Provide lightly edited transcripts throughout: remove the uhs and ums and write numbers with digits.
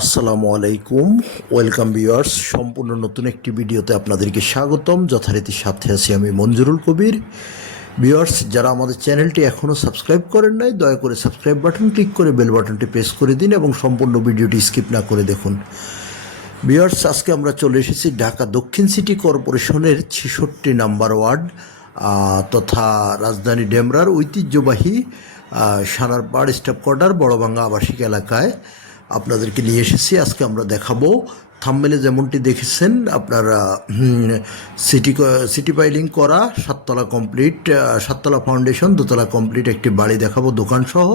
আসসালামু আলাইকুম, welcome viewers. সম্পূর্ণ নতুন একটি ভিডিওতে আপনাদেরকে স্বাগতম। যথারীতি সাথে আছি আমি মঞ্জুরুল কবির। ভিউয়ার্স, যারা আমাদের চ্যানেলটি এখনও সাবস্ক্রাইব করেন নাই, দয়া করে সাবস্ক্রাইব বাটন ক্লিক করে বেল বাটনটি প্রেস করে দিন এবং সম্পূর্ণ ভিডিওটি স্কিপ না করে দেখুন। ভিউয়ার্স, আজকে আমরা চলে এসেছি ঢাকা দক্ষিণ সিটি কর্পোরেশনের ৬৬ নাম্বার ওয়ার্ড তথা রাজধানী ডেমরার ঐতিহ্যবাহী সানারপাড় স্টাফ কোয়ার্টার বড়ভাঙ্গা আবাসিক এলাকায় আপনাদেরকে নিয়ে এসেছি। আজকে আমরা দেখাবো, থাম্বনেলে যেমনটি দেখেছেন আপনারা, সিটি পাইলিং করা, সাততলা কমপ্লিট, সাততলা ফাউন্ডেশন, দোতলা কমপ্লিট একটি বাড়ি দেখাবো দোকানসহ।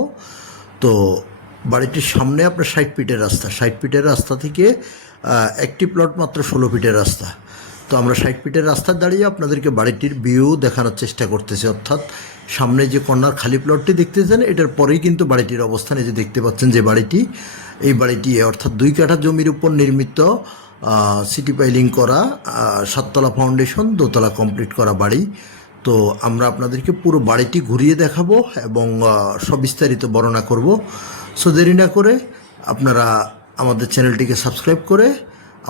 তো বাড়িটির সামনে আপনার ৬০ ফিটের রাস্তা, ৬০ ফিটের রাস্তা থেকে একটি প্লট মাত্র ১৬ ফিটের রাস্তা। তো আমরা ৬০ ফিটের রাস্তায় দাঁড়িয়ে আপনাদেরকে বাড়িটির ভিউ দেখানোর চেষ্টা করতেছি। অর্থাৎ সামনে যে কর্নার খালি প্লটটি দেখতেছেন, এটার পরেই কিন্তু বাড়িটির অবস্থান। এই যে দেখতে পাচ্ছেন যে বাড়িটি, এই বাড়িটি অর্থাৎ ২ কাঠা জমির উপর নির্মিত সিটি পাইলিং করা, সাততলা ফাউন্ডেশন, দোতলা কমপ্লিট করা বাড়ি। তো আমরা আপনাদেরকে পুরো বাড়িটি ঘুরিয়ে দেখাবো এবং সবিস্তারিত বর্ণনা করব। সো দেরি না করে আপনারা আমাদের চ্যানেলটিকে সাবস্ক্রাইব করে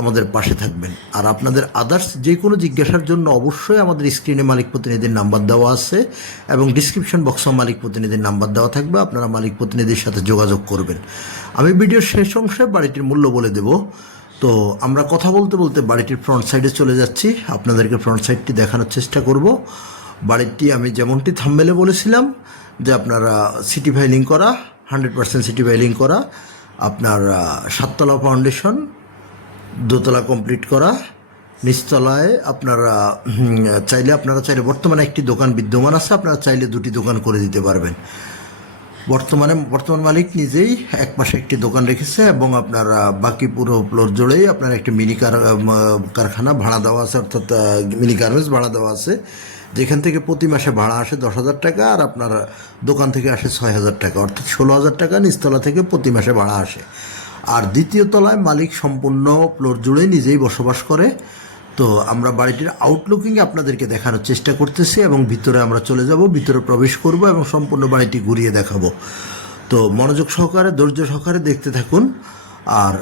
আমাদের পাশে থাকবেন। আর আপনাদের আদার্স যে কোনো জিজ্ঞাসার জন্য অবশ্যই আমাদের স্ক্রিনে মালিক প্রতিনিধির নাম্বার দেওয়া আছে এবং ডিসক্রিপশন বক্সেও মালিক প্রতিনিধির নাম্বার দেওয়া থাকবে। আপনারা মালিক প্রতিনিধির সাথে যোগাযোগ করবেন। আমি ভিডিওর শেষ অংশে বাড়িটির মূল্য বলে দেব। তো আমরা কথা বলতে বলতে বাড়িটির ফ্রন্ট সাইডে চলে যাচ্ছি, আপনাদেরকে ফ্রন্ট সাইডটি দেখানোর চেষ্টা করব। বাড়িটি আমি যেমনটি থাম্বনেলে বলেছিলাম যে আপনারা সিটি ফাইলিং করা, 100% সিটি ফাইলিং করা, আপনার সাততলা ফাউন্ডেশন, দোতলা কমপ্লিট করা, নিচতলায় আপনারা চাইলে বর্তমানে একটি দোকান বিদ্যমান আছে, আপনারা চাইলে 2টি দোকান করে দিতে পারবেন। বর্তমান মালিক নিজেই এক পাশে একটি দোকান রেখেছে এবং আপনার বাকি পুরো ফ্লোর জুড়েই আপনার একটি মিনি কারখানা ভাড়া দেওয়া আছে, অর্থাৎ মিনি গার্মেন্টস ভাড়া দেওয়া আছে, যেখান থেকে প্রতি মাসে ভাড়া আসে 10,000 টাকা আর আপনার দোকান থেকে আসে 6,000 টাকা, অর্থাৎ 16,000 টাকা নিচতলা থেকে প্রতি মাসে ভাড়া আসে। আর দ্বিতীয় তলায় মালিক সম্পূর্ণ ফ্লোর জুড়ে নিজেই বসবাস করে। তো আমরা বাড়িটির আউটলুকিং আপনাদেরকে দেখানোর চেষ্টা করতেছি এবং ভিতরে আমরা চলে যাব, ভিতরে প্রবেশ করব এবং সম্পূর্ণ বাড়িটি ঘুরিয়ে দেখাবো। তো মনোযোগ সহকারে, ধৈর্য সহকারে দেখতে থাকুন। আর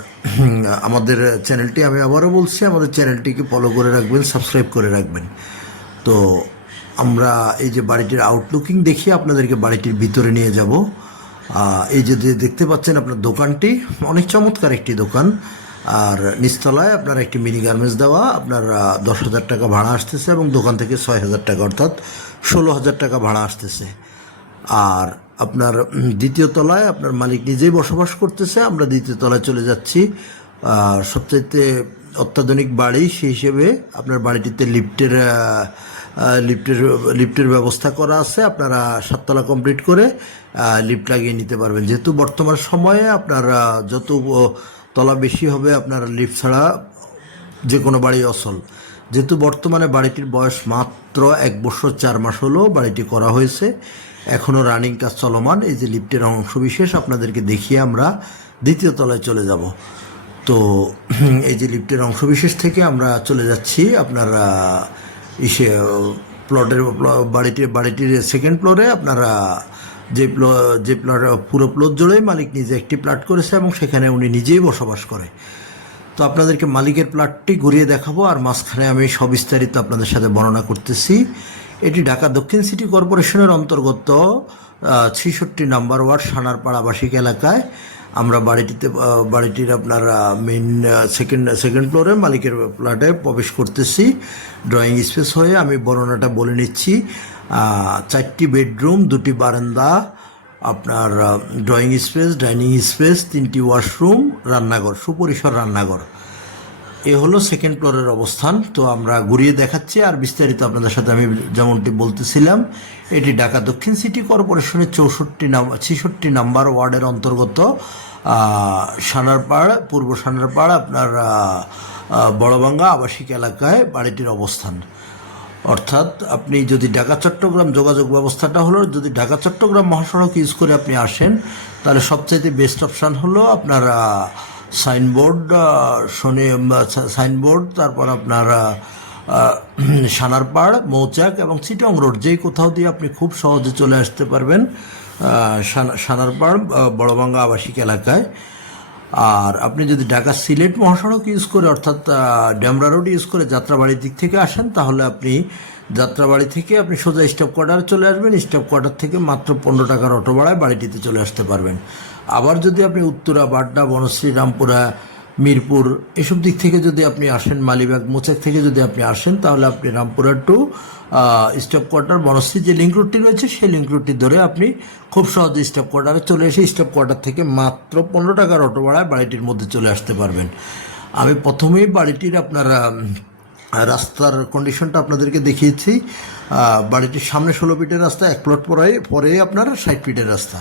আমাদের চ্যানেলটি, আমি আবারও বলছি, আমাদের চ্যানেলটিকে ফলো করে রাখবেন, সাবস্ক্রাইব করে রাখবেন। তো আমরা এই যে বাড়িটির আউটলুকিং দেখিয়ে আপনাদেরকে বাড়িটির ভিতরে নিয়ে যাব। এই যে দেখতে পাচ্ছেন আপনার দোকানটি অনেক চমৎকার একটি দোকান। আর নিচতলায় আপনার একটি মিনি গার্মেন্টস দেওয়া, আপনার 10,000 টাকা ভাড়া আসতেছে এবং দোকান থেকে 6,000 টাকা, অর্থাৎ 16,000 টাকা ভাড়া আসতেছে। আর আপনার দ্বিতীয় তলায় আপনার মালিক নিজেই বসবাস করতেছে। আমরা দ্বিতীয় তলায় চলে যাচ্ছি। সবচাইতে অত্যাধুনিক বাড়ি সেই হিসেবে আপনার বাড়িটিতে লিফটের ব্যবস্থা করা আছে। আপনারা সাততলা কমপ্লিট করে লিফট লাগিয়ে নিতে পারবেন, যেহেতু বর্তমান সময়ে আপনার যত তলা বেশি হবে আপনার লিফট ছাড়া যে কোনো বাড়ি অচল। যেহেতু বর্তমানে বাড়িটির বয়স মাত্র 1 বছর 4 মাস হলো বাড়িটি করা হয়েছে, এখনও রানিং কাজ চলমান। এই যে লিফটের অংশবিশেষ আপনাদেরকে দেখিয়ে আমরা দ্বিতীয় তলায় চলে যাব। তো এই যে লিফটের অংশবিশেষ থেকে আমরা চলে যাচ্ছি আপনার বাড়িটির সেকেন্ড ফ্লোরে। আপনারা যে প্লট পুরো ফ্লোর জুড়েই মালিক নিজে একটি প্লট করেছে এবং সেখানে উনি নিজেই বসবাস করে। তো আপনাদেরকে মালিকের প্লটটি ঘুরিয়ে দেখাবো আর মাঝখানে আমি সবিস্তারিত আপনাদের সাথে বর্ণনা করতেছি। এটি ঢাকা দক্ষিণ সিটি কর্পোরেশনের অন্তর্গত ৬৬ নাম্বার ওয়ার্ড সানারপাড় আবাসিক এলাকায় আমরা বাড়িটির আপনার মেইন সেকেন্ড ফ্লোরে মালিকের ফ্ল্যাটে প্রবেশ করতেছি। ড্রয়িং স্পেস হয়ে আমি বর্ণনাটা বলে নিচ্ছি। 4টি বেডরুম, 2টি বারান্দা, আপনার ড্রয়িং স্পেস, ডাইনিং স্পেস, 3টি ওয়াশরুম, রান্নাঘর, সুপরিসর রান্নাঘর। এ হলো সেকেন্ড ফ্লোরের অবস্থান। তো আমরা ঘুরিয়ে দেখাচ্ছি আর বিস্তারিত আপনাদের সাথে আমি যেমনটি বলতেছিলাম, এটি ঢাকা দক্ষিণ সিটি কর্পোরেশনের ৬৬ নাম্বার ওয়ার্ডের অন্তর্গত সানারপাড়, পূর্ব সানারপাড় আপনার বড়ভাঙ্গা আবাসিক এলাকায় বাড়িটির অবস্থান। অর্থাৎ আপনি যদি ঢাকা চট্টগ্রাম যোগাযোগ ব্যবস্থাটা হলো, যদি ঢাকা চট্টগ্রাম মহাসড়ক ইউজ করে আপনি আসেন, তাহলে সবচাইতে বেস্ট অপশান হলো আপনার সাইনবোর্ড, তারপর আপনার সানারপাড়, মৌচাক এবং চিটং রোড, যেই কোথাও দিয়ে আপনি খুব সহজে চলে আসতে পারবেন সানারপাড় বড়ভাঙ্গা আবাসিক এলাকায়। আর আপনি যদি ঢাকা সিলেট মহাসড়ক ইউজ করে অর্থাৎ ডেমরা রোড ইউজ করে যাত্রাবাড়ির দিক থেকে আসেন, তাহলে আপনি যাত্রাবাড়ি থেকে আপনি সোজা স্টপ কোয়ার্টারে চলে আসবেন। স্টপ কোয়ার্টার থেকে মাত্র 15 টাকার অটো ভাড়ায় বাড়িটিতে চলে আসতে পারবেন। আবার যদি আপনি উত্তরা, বাড্ডা, বনশ্রী, রামপুরা, মিরপুর এসব দিক থেকে যদি আপনি আসেন, মালিবাগ, মোচাক থেকে যদি আপনি আসেন, তাহলে আপনি Rampura to staff quarter Banasree যে লিঙ্ক রুটটি রয়েছে সেই লিঙ্ক রুটটি ধরে আপনি খুব সহজে স্টপ কোয়ার্টারে চলে এসে স্টপ কোয়ার্টার থেকে মাত্র 15 টাকার অটো ভাড়ায় বাড়িটির মধ্যে চলে আসতে পারবেন। আমি প্রথমেই বাড়িটির আপনার রাস্তার কন্ডিশনটা আপনাদেরকে দেখিয়েছি। বাড়িটির সামনে 16 ফিটের রাস্তা, 1 প্লট পরে আপনার 60 ফিটের রাস্তা।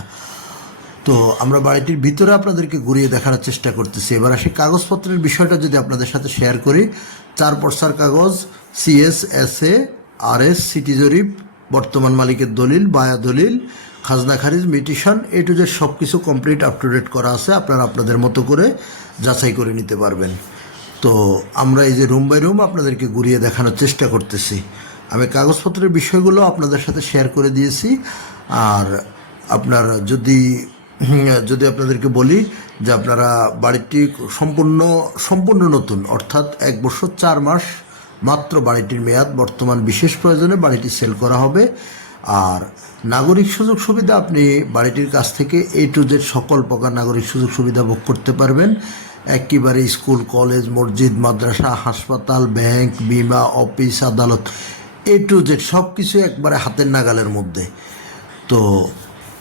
তো আমরা বাড়িটির ভিতরে আপনাদেরকে ঘুরিয়ে দেখানোর চেষ্টা করতেছি। এবার আসি কাগজপত্রের বিষয়টা যদি আপনাদের সাথে শেয়ার করি। 4 পর্সার কাগজ, CS, SA, RS, সিটি জরিপ, বর্তমান মালিকের দলিল, বায়া দলিল, খাজনা খারিজ, মিটিশন, A to Z সব কিছু কমপ্লিট আপ টু ডেট করা আছে। আপনারা আপনাদের মতো করে যাচাই করে নিতে পারবেন। তো আমরা এই যে রুম বাই রুম আপনাদেরকে ঘুরিয়ে দেখানোর চেষ্টা করতেছি। আমি কাগজপত্রের বিষয়গুলো আপনাদের সাথে শেয়ার করে দিয়েছি। আর আপনারা যদি আপনাদেরকে বলি যে আপনারা বাড়িটি সম্পূর্ণ নতুন, অর্থাৎ 1 বছর 4 মাস মাত্র বাড়িটির মেয়াদ। বর্তমান বিশেষ প্রয়োজনে বাড়িটি সেল করা হবে। আর নাগরিক সুযোগ সুবিধা আপনি বাড়িটির কাছ থেকে A to Z সকল প্রকার নাগরিক সুযোগ সুবিধা ভোগ করতে পারবেন। একেবারে স্কুল, কলেজ, মসজিদ, মাদ্রাসা, হাসপাতাল, ব্যাংক, বিমা, অফিস, আদালত, A to Z সব কিছু একবারে হাতের নাগালের মধ্যে। তো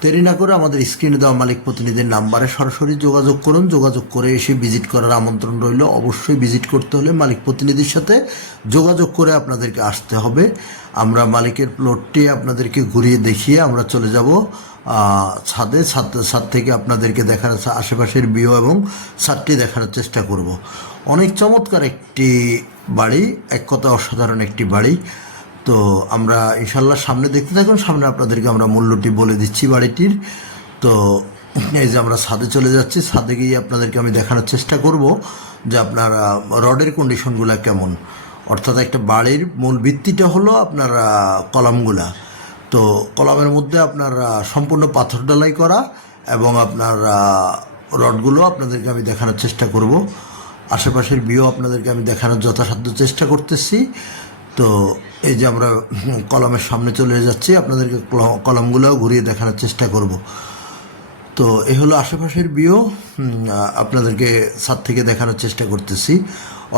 দেরি না করে আমাদের স্ক্রিনে দেওয়া মালিক প্রতিনিধির নাম্বারে সরাসরি যোগাযোগ করুন। যোগাযোগ করে এসে ভিজিট করার আমন্ত্রণ রইল। অবশ্যই ভিজিট করতে হলে মালিক প্রতিনিধির সাথে যোগাযোগ করে আপনাদেরকে আসতে হবে। আমরা মালিকের প্লটটি আপনাদেরকে ঘুরিয়ে দেখিয়ে আমরা চলে যাব ছাদে। ছাদ থেকে আপনাদেরকে দেখার আশেপাশের ভিউ এবং ছাদটি দেখানোর চেষ্টা করব। অনেক চমৎকার একটি বাড়ি, এক কথা অসাধারণ একটি বাড়ি। তো আমরা ইনশাল্লাহ সামনে দেখতে থাকুন। সামনে আপনাদেরকে আমরা মূল্যটি বলে দিচ্ছি বাড়িটির। তো এই যে আমরা ছাদে চলে যাচ্ছি। ছাদে গিয়ে আপনাদেরকে আমি দেখানোর চেষ্টা করব যে আপনার রডের কন্ডিশনগুলো কেমন। অর্থাৎ একটা বাড়ির মূল ভিত্তিটা হলো আপনার কলামগুলা। তো কলামের মধ্যে আপনার সম্পূর্ণ পাথর ঢালাই করা এবং আপনার রডগুলো আপনাদেরকে আমি দেখানোর চেষ্টা করব। আশেপাশের ভিউ আপনাদেরকে আমি দেখানোর যথাসাধ্য চেষ্টা করতেছি। তো এই যে আমরা কলমের সামনে চলে যাচ্ছি, আপনাদেরকে কলমগুলোও ঘুরিয়ে দেখানোর চেষ্টা করব। তো এই হলো আশেপাশের ভিউ, আপনাদেরকে ছাদ থেকে দেখানোর চেষ্টা করতেছি।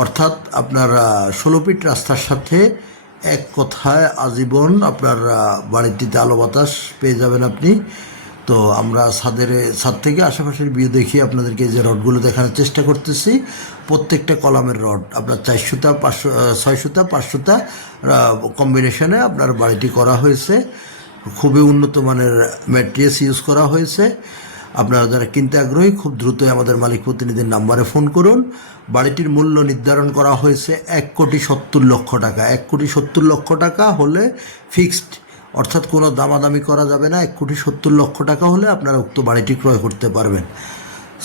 অর্থাৎ আপনার 16 ফিট রাস্তার সাথে এক কথায় আজীবন আপনার বাড়িটিতে আলো বাতাস পেয়ে যাবেন আপনি। তো আমরা ছাদ থেকে আশেপাশের ভিউ দেখিয়ে আপনাদেরকে যে রডগুলো দেখানোর চেষ্টা করতেছি। প্রত্যেকটা কলামের রড আপনার 4 সুতা, 6 সুতা, 5 সুতা কম্বিনেশনে আপনার বাড়িটি করা হয়েছে। খুবই উন্নত মানের ম্যাট্রিয়াস ইউজ করা হয়েছে। আপনারা যারা কিনতে আগ্রহী খুব দ্রুতই আমাদের মালিক প্রতিনিধির নাম্বারে ফোন করুন। বাড়িটির মূল্য নির্ধারণ করা হয়েছে 1,70,00,000 টাকা। 1,70,00,000 টাকা হলে ফিক্সড, অর্থাৎ কোনো দামাদামি করা যাবে না। 1,70,00,000 টাকা হলে আপনারা উক্ত বাড়িটি ক্রয় করতে পারবেন।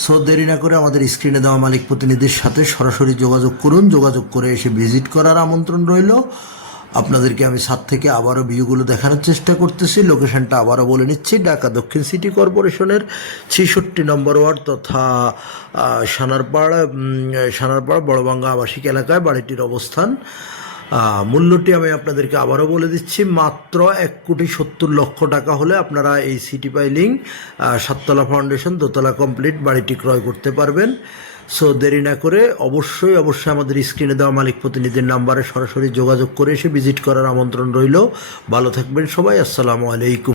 সো দেরি না করে আমাদের স্ক্রিনে দেওয়া মালিক প্রতিনিধির সাথে সরাসরি যোগাযোগ করুন। যোগাযোগ করে এসে ভিজিট করার আমন্ত্রণ রইল। আপনাদেরকে আমি ছাদ থেকে আবারও ভিউগুলো দেখানোর চেষ্টা করতেছি। লোকেশনটা আবারও বলে নিচ্ছি, ঢাকা দক্ষিণ সিটি কর্পোরেশনের 66 নম্বর ওয়ার্ড তথা সানারপাড় বড়বাঙ্গা আবাসিক এলাকায় বাড়িটির অবস্থান। মূল্যটি আমি আপনাদেরকে আবারও বলে দিচ্ছি, মাত্র 1,70,00,000 টাকা হলে আপনারা এই সিটি পাইলিং 7 তলা ফাউন্ডেশন 2 তলা কমপ্লিট বাড়িটি ক্রয় করতে পারবেন। সো দেরি না করে অবশ্যই আমাদের স্ক্রিনে দেওয়া মালিক প্রতিনিধির নাম্বারে সরাসরি যোগাযোগ করে এসে ভিজিট করার আমন্ত্রণ রইল। ভালো থাকবেন সবাই। আসসালামু আলাইকুম।